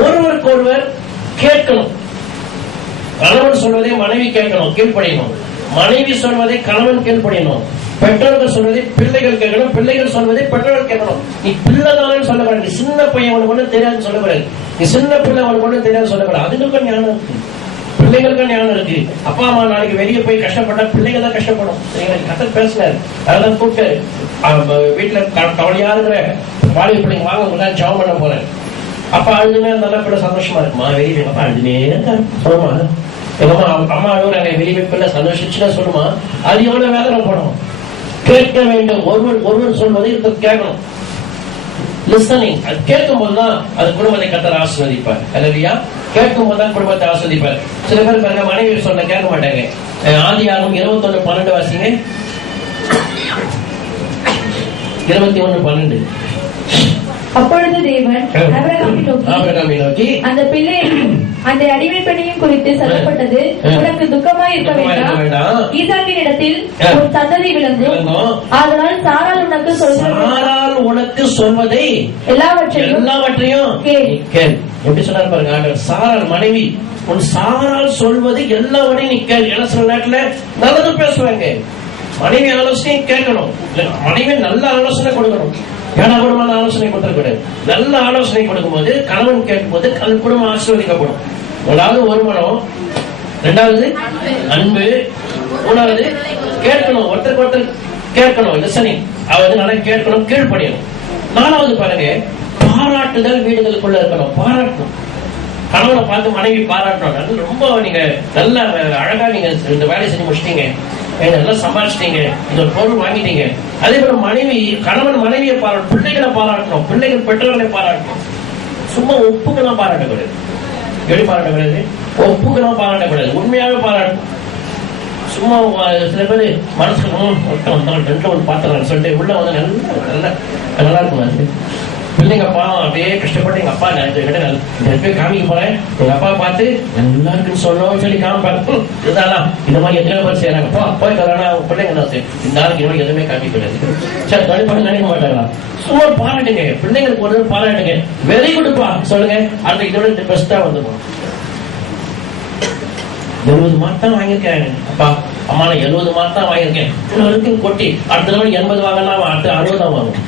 ஒருவருக்கு ஒருவர் கேட்கணும். கணவன் சொல்வதை மனைவி கேட்கணும், கீழ்ப்படியணும். மனைவி சொல்வதை கணவன் கீழ்ப்படியணும். பெற்றோர்கள் சொல்வதை பிள்ளைகள் கேட்கணும், பிள்ளைகள் சொல்வதை பெற்றோர்கள் கேட்கணும். நீ பிள்ளைதானு சொல்லக்கூடாது, நீ சின்ன பையன் அவனுக்கு ஒன்றும் தெரியாதுன்னு சொல்லக்கூடாது, நீ சின்ன பிள்ளை அவனுக்கு ஒன்றும் தெரியாது சொல்லக்கூடாது. அதுக்கு ஞானம் இருக்கு, பிள்ளைகளுக்கு ஞானம் இருக்கு. அப்பா அம்மா நாளைக்கு வெளியே போய் கஷ்டப்பட்டா பிள்ளைகள் தான் கஷ்டப்படும். கத்தர் பேசினார், அதெல்லாம் கூப்பிட்டு வீட்டுல கவலையா இருக்கிற வாழை பிள்ளைங்க வாங்க உங்களால் ஜாம் பண்ண போறேன். அப்பா அழுதுமே நல்ல பிள்ளை சந்தோஷமா இருக்குமா, வெளியே அப்பா அழுதுமே சொல்லுமா, எங்கம்மா அம்மா அழுகுறாங்க வெளியே பிள்ளை சந்தோஷிச்சுன்னா சொல்லுமா, அது எவ்வளவு வேதனை போடும். கேட்க வேண்டும், ஒருவர் சொல்வதை கேட்கணும். லிசனிங், அது கேட்கும் போதுதான் அது குடும்பத்தை கத்தர் ஆசீர்வதிப்பார். அல்லையா, கேட்கும் போதுதான் குடும்பத்தை ஆசீர்வதிப்பார். சில பேர் பாருங்க மனைவி சொல்ல கேட்க மாட்டாங்க. ஆதியாகமம் 21:12 வாசிங்க. 21:12. அப்பொழுது தேவன் ஆபிரகாமை நோக்கி அந்த பிள்ளையையும் அந்த அடிமை பெண்ணையும் குறித்து சொல்லப்பட்டது உனக்கு துக்கமாய் இருக்க வேண்டாம், ஈசாக்கின் இடத்தில் ஒரு சந்ததி விளங்கும், அதனால் சாராள் உனக்கு சொல்வதை எல்லாவற்றையும் கேள். எப்படி சொன்னார் பாருங்க, சாராள் மனைவி உன் சாராள் சொல்வது எல்லாவற்றையும் நீ கேள். ஏன்னா சில நேரத்துல நல்லது பேசுவாங்க, மனைவி ஆலோசனை கேட்கணும், மனைவி நல்ல ஆலோசனை கொடுக்கணும். ஏடாகுடமான ஆலோசனை கொடுத்துக்கூடாது. நல்ல ஆலோசனை கொடுக்கும் போது கணவன் கேட்கும் போது அந்த குடும்பம் ஆசீர்வதிக்கப்படும். முதலாவது ஒருமனம், இரண்டாவது அன்பு, மூணாவது கேட்கணும், ஒருத்தருக்கு ஒருத்தர் கேட்கணும், லிசனிங், அதாவது நல்லா கேட்கணும், கீழ்ப்படியணும். நாலாவது பாருங்க, பாராட்டுதல் வீடுகளுக்குள்ள இருக்கணும். பாராட்டணும், கணவனை பார்த்து மனைவி பாராட்டணும். ரொம்ப நீங்க நல்ல அழகா நீங்க இந்த வேலையை செஞ்சு முடிச்சிட்டீங்க, நல்லா சம்பாதிச்சிட்டீங்க, இந்த பொருள் வாங்கிட்டீங்க. அதே போல மனைவி கணவன் மனைவியை பாராட்டணும், பிள்ளைகளை பாராட்டணும், பிள்ளைகள் பெற்றோர்களை பாராட்டணும். சும்மா ஒப்புக்கெல்லாம் பாராட்டக்கூடாது. எப்படி பாராட்டக்கூடாது? ஒப்புக்கெல்லாம் பாராட்டக்கூடாது, உண்மையாவே பாராட்டணும். சும்மா சில பேர் மனசுக்கு ரெண்டு பாத்துறாங்க சொல்லிட்டு உள்ள வந்து நல்லா இருக்கும். பிள்ளைங்க பாவம் அப்படியே கஷ்டப்பட்டு எங்க அப்பா போய் காமிக்க போறேன், எங்க அப்பா பார்த்து நல்லா இருக்குன்னு சொல்லணும் சொல்லி காமிப்பாரு. இதுதான் இந்த மாதிரி எத்தனை பேர் செய்யறாங்க, போய் கல்யாணம் பிள்ளைங்க என்ன செய்யும், இந்த நாளைக்கு இந்த எதுவுமே காமிக்கூடாது. சரி தனிப்பட்டு நினைக்க மாட்டாங்களா? சும்மா பாராட்டுங்க, பிள்ளைங்களுக்கு ஒரு பாராட்டுங்க, வெரி குட்பா சொல்லுங்க, அந்த இதோட பெஸ்டா வந்துடும். 70 மார்க் தான் வாங்கியிருக்கேன் அப்பா அம்மா, நான் 70 மார்க் தான் வாங்கியிருக்கேன், இன்னொருக்கு கொட்டி அடுத்த தடவை 80 வாங்கினா அடுத்த 60 தான் வாங்கும்.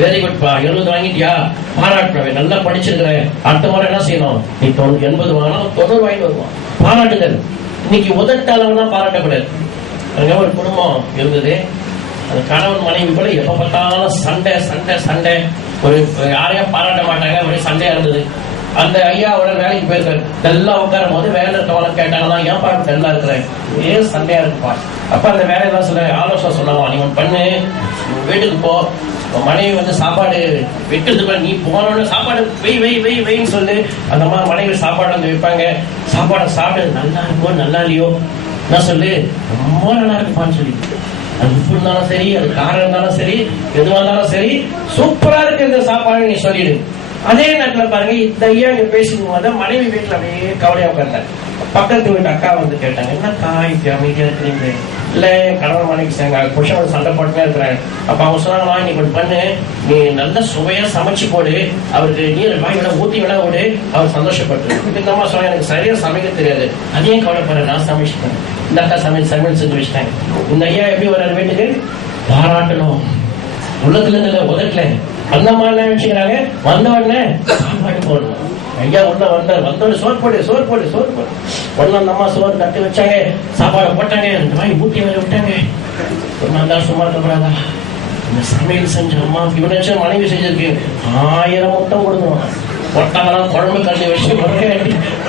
வெரி குட்பா, 70 வாங்கிட்டியா, பாராட்டுறவே, நல்லா படிச்சிருக்கிறேன், அடுத்த முறை என்ன செய்யணும், நீ 80 வாங்கினா 90 வாங்கிட்டு வருவான். பாராட்டுதல். இன்னைக்கு உதட்டாளவு தான் பாராட்டக்கூடாது. அங்க ஒரு குடும்பம் இருந்தது, அந்த கணவன் மனைவி கூட எப்ப பார்த்தாலும் சண்டை சண்டை சண்டை, ஒரு யாரையும் பாராட்ட மாட்டாங்க, ஒரே சண்டையா இருந்தது. அந்த ஐயாவோட வேலைக்கு போயிருக்காரு, எல்லாம் உட்காரும் போது வேலை இருக்கவங்க கேட்டாங்கன்னா ஏன் பாட்டு டல்லா இருக்கிறேன், ஏன் சண்டையா இருக்குப்பா. அப்ப அந்த வேலையெல்லாம் சொல்ல ஆலோசனை சொல்லுவான், நீ ஒன்று பண்ணு, வீட்டுக்கு போ, மனைவி வந்து சாப்பாடு வைக்கிறதுக்கு நீ போனோன்னு சாப்பாடு வெயின்னு சொல்லு. அந்த மாதிரி மனைவி சாப்பாடு வந்து வைப்பாங்க, சாப்பாடு சாப்பிட்டு நல்லா இருக்கோ நல்லா இல்லையோ நான் சொல்லு, ரொம்ப நல்லா இருக்குப்பான்னு சொல்லி, அது உப்பு இருந்தாலும் சரி, அது காரம் இருந்தாலும் சரி, எதுவாக இருந்தாலும் சரி, சூப்பரா இருக்கு இந்த சாப்பாடு நீ சொல்லிடு. அதே நேரத்துல பாருங்க, இந்த ஐயா இங்க பேசிக்கும் போது மனைவி வீட்டுல அப்படியே கவலையா உட்கார்ந்தாங்க. பக்கத்து வீட்டு அக்கா வந்து கேட்டாங்க, என்னக்கா இப்ப அமைதியா இருக்கிறீங்க? இல்ல கணவன் மனைவி சேர்ங்க புருஷன் சண்டை போட்டுனே இருக்கிறாங்க. அப்ப அவங்க சொன்னாங்களா, நீ கொஞ்சம் பண்ணு, நீ நல்ல சுவையா சமைச்சு போடு, அவருக்கு நீர் வாங்கி விட ஊத்தி விட விடு, அவர் சந்தோஷப்பட்டு. இந்த மாதிரி சொன்னா எனக்கு சரியா சமைக்க தெரியாது, அதையும் கவலைப்படுறேன், நான் சமைச்சிட்டேன். இந்த அக்கா சமையல் செஞ்சு வச்சுட்டாங்க. இந்த ஐயா எப்படி வர்றாரு வீட்டுக்கு, பாராட்டணும், உள்ளத்துல இருந்து உதட்டல அந்த மாதிரி நினைச்சுக்கிறாங்க. வந்த உடனே சாப்பாடு போடணும். ஐயா உள்ள வந்தோடனே சோறு போடு உடனே அந்த அம்மா சோறு தட்டி வச்சாங்க, சாப்பாடு போட்டாங்க, இந்த மாதிரி ஊட்டி வேலை விட்டாங்க. ஒரு நாள் தான் சும்மா இருக்கக்கூடாதா, இந்த சமையல் செஞ்ச அம்மா இவனை மனைவி செஞ்சிருக்கு, 1000 முட்டம் கொடுக்கணும். ஒட்டாங்கலாம் குழம்பு கட்டி வச்சு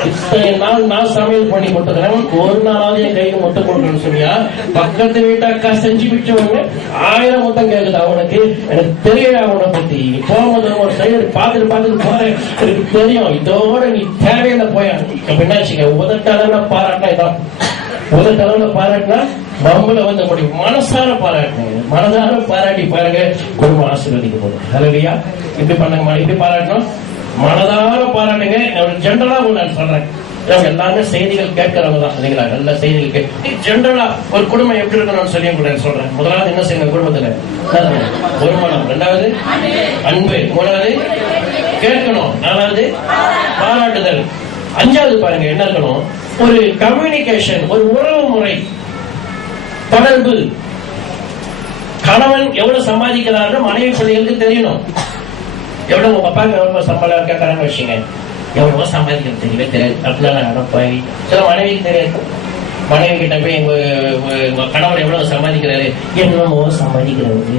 இத்தனை நாள் நான் சமையல் பண்ணி கொடுத்துக்கிறேன், ஒரு நாளாவது என் கைக்கு முட்டை கொடுக்கணும்னு சொல்லியா, பக்கத்து வீட்டு அக்கா செஞ்சு விட்டவங்க 1000 முட்டம் கேட்குது. அவனுக்கு எனக்கு தெரியல, அவனை பத்தி போகும்போது ஒரு சைடு பார்த்துட்டு போறேன், எனக்கு தெரியும், இதோட நீ தேவையில்லை போயா. அப்படின்னா வச்சுக்க, உதட்டளவுல பாராட்டினா இதான், உதட்டளவுல பாராட்டினா நம்மள வந்து முடியும். மனசார பாராட்டினாங்க, மனதார பாராட்டி பாருங்க, குடும்பம் ஆசீர்வதிக்க போதும். ஹல்லேலூயா. இப்படி பண்ணுங்க, இப்படி பாராட்டணும், மனதார பாராட்டுங்க. ஜென்ரலா நான் சொல்றேன், எல்லாமே செய்திகள் கேட்கிறவங்க தான் இல்லைங்களா, நல்ல செய்திகள் கேட்க. ஜென்ரலா ஒரு குடும்பம் எப்படி இருக்கணும்னு சொல்லி உங்களுக்கு சொல்றேன். முதலாவது என்ன செய்யணும், குடும்பத்துல ஒரு மனம், ரெண்டாவது அன்பு, மூணாவது கேட்கணும், நாலாவது பாராட்டுதல். அஞ்சாவது பாருங்க என்ன இருக்கணும், ஒரு கம்யூனிகேஷன், ஒரு உறவு முறை, தொடர்பு. கணவன் எவ்வளவு சம்பாதிக்கிறாரு மனைவி பிள்ளைகளுக்கு தெரியணும். எவ்வளவு உங்க அப்பாவுக்கு எவ்வளவு சம்பளம் கேட்கறாங்க வச்சுங்க, எவ்வளவோ சம்பாதிக்கிறது தெரியவே தெரியாது. அப்படிலாம் போய் சில மனைவிக்கு தெரியாது. மனைவி கிட்ட போய் உங்க கணவர் எவ்வளவு சம்பாதிக்கிறாரு, என்னமோ சம்பாதிக்கிறது,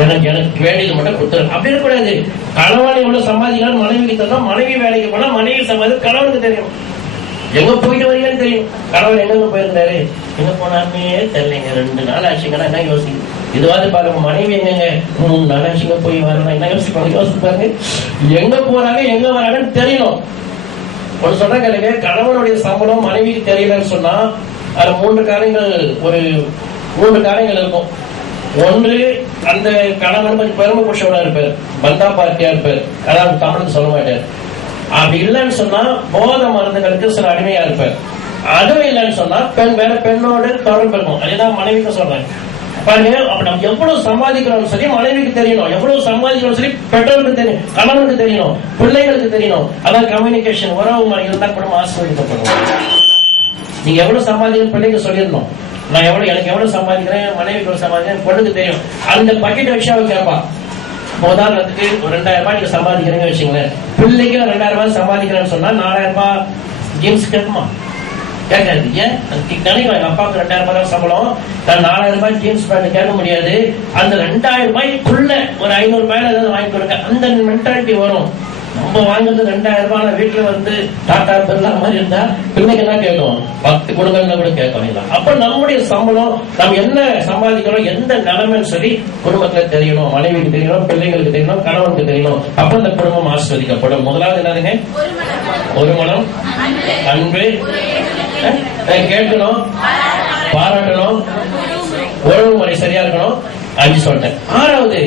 எனக்கு வேண்டியது மட்டும் கொடுத்துரு. அப்படி இருக்கக்கூடாது. கணவன் எவ்வளவு சம்பாதிக்கிறாரு மனைவிக்கு தெரியும். மனைவி வேலைக்கு போனா மனைவி சம்பாதி கணவனுக்கு தெரியும். எங்க போயிட்டு வரீங்கன்னு தெரியும். கணவர் எங்க போயிருந்தாரு, எங்க போனாருமே தெரியலைங்க, 2 நாள் ஆச்சுங்கன்னா என்ன யோசிக்கும். இதுவாது பாருங்க, மனைவி எங்க 3 நாள் ஆச்சுங்க போய் வரணும், என்ன யோசிப்பாங்க. எங்க போறாங்க எங்க வராங்கன்னு தெரியணும். ஒரு சொன்ன கேளுங்க, கணவனுடைய சம்பளம் மனைவிக்கு தெரியலன்னு சொன்னா அதுல 3 காரியங்கள் இருக்கும். ஒன்று, அந்த கணவன் கொஞ்சம் பெருமை புருஷவனா இருப்பார், பந்தா பார்ட்டியா இருப்பார், அதாவது தமிழுக்கு சொல்ல மாட்டார். அப்படி இல்லைன்னு சொன்னா போத மருந்துகளுக்கு சில அடிமையா இருப்பார். அதுவும் இல்லைன்னு சொன்னா வேற பெண்ணோட தொடர்பு இருக்கும். அதுதான் மனைவிக்கு சொல்றேன் பாருங்க. அப்ப நம்ம எவ்வளவு சம்பாதிக்கிறோம் சரி மனைவிக்கு தெரியணும், எவ்வளவு சம்பாதிக்கிறோம் சரி பெற்றோருக்கு தெரியும், கணவனுக்கு தெரியணும், பிள்ளைகளுக்கு தெரியணும். அதான் கம்யூனிகேஷன், உறவு முறை இருந்தா குடும்பம் ஆசீர்வதிக்கப்படும். நீங்க எவ்வளவு சம்பாதிக்கிற பிள்ளைக்கு சொல்லிடணும், நான் எனக்கு எவ்வளவு சம்பாதிக்கிறேன், மனைவிக்கு எவ்வளவு சம்பாதிக்கிறேன், பொண்ணுக்கு தெரியும். அந்த பக்கெட் வச்சு அவ கேட்பா. உதாரணத்துக்கு ஒரு 2000 ரூபாய் நீங்க சம்பாதிக்கிறீங்க வச்சுங்களேன், பிள்ளைக்கு 2000 ரூபாய் சம்பாதிக்கிறேன்னு சொன்னா 4000 ரூபாய் ஜீன்ஸ் கேட்குமா? கேட்காது. ஏன்? நினைக்கும் எங்க அப்பாவுக்கு 2000 ரூபாய் சம்பளம், நான் 4000 ரூபாய் ஜீன்ஸ் பேண்ட் கேட்க முடியாது, அந்த 2000 ரூபாய்க்குள்ள ஒரு 500 ரூபாயில ஏதாவது வாங்கி கொடுங்க, அந்த மென்டாலிட்டி வரும். நம்ம வாங்குறது 2000 ரூபாய் வீட்டுல வந்து டாட்டா பிர்லா மாதிரி இருந்தா பிள்ளைங்க தான் கேட்கும், 10 குடும்பங்கள் கூட கேட்கும். அப்ப நம்முடைய சம்பளம், நம்ம என்ன சம்பாதிக்கிறோம், எந்த நிலைமைன்னு சொல்லி குடும்பத்துல தெரியணும், மனைவிக்கு தெரியணும், பிள்ளைங்களுக்கு தெரியணும், கணவனுக்கு தெரியணும். அப்ப அந்த குடும்பம் ஆசீர்வதிக்கப்படும். முதலாவது என்னதுங்க? ஒரு மனம், அன்பு, கேட்கணும், பாராட்டணும், உறவு முறை சரியா இருக்கணும். 5 சொல்லிட்டேன். 6வது